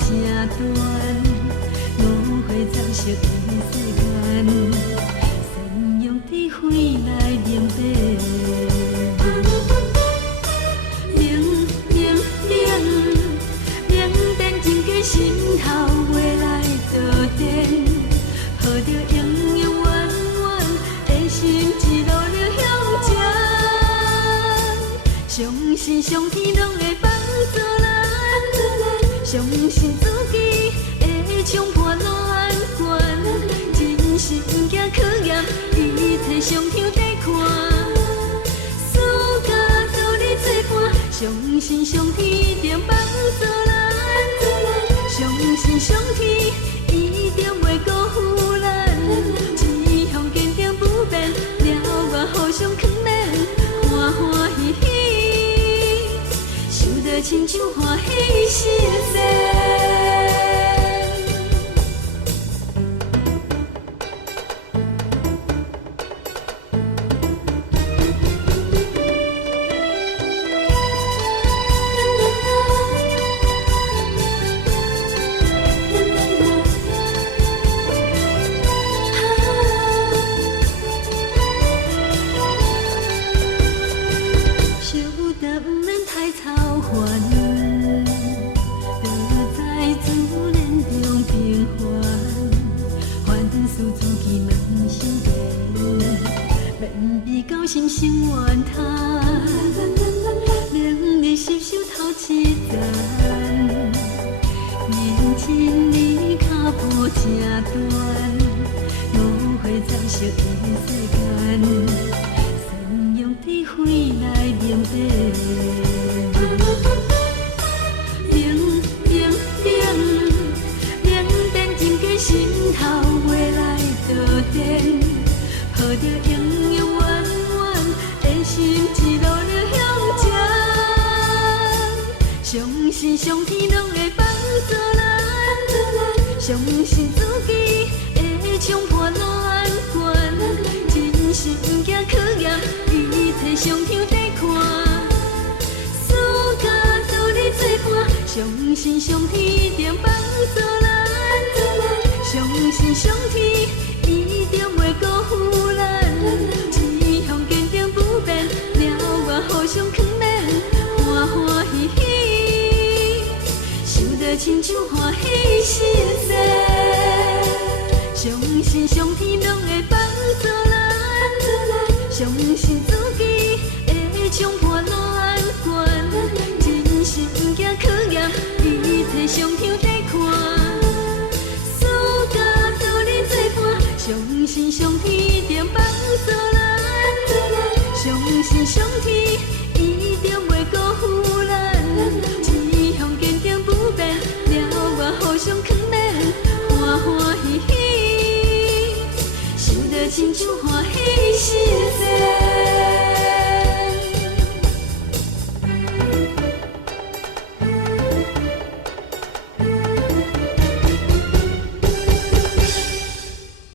正短，误会暂时的世间，善用智慧来明白。心头话来做阵，抱着永永远远的心，一路就向前。相信上天拢会帮助咱，相信自己会冲破难关。真心行考验，一切上天在看，世界道理做伴，相信上天一定帮助咱。相信上天一定袂辜负咱，志向坚定不变，了我互相劝勉，欢欢喜喜，守得亲像欢喜实践。心生怨叹，令你吸收透一层。年轻你脚步正短，误会暂时的世间，善用智慧来明白。冷淡真假心头话来做阵，抱着永永远远心一路就向前，相信上天拢会帮助咱，相信自己会冲破难关。真心行考验，一切上天在看，世界道理做伴，相信上天一定帮助咱，相信上天一定袂辜负咱。互相劝勉，欢欢喜喜，守得亲像欢喜实践。相信上天拢会帮助咱，相信自己会冲破难关。真心行考验，一切上天在看，世界道理做伴，相信上天一定帮助咱。相信上天一定袂辜负咱，志向坚定不变，了我互相劝勉，欢欢喜喜，守得亲像欢喜。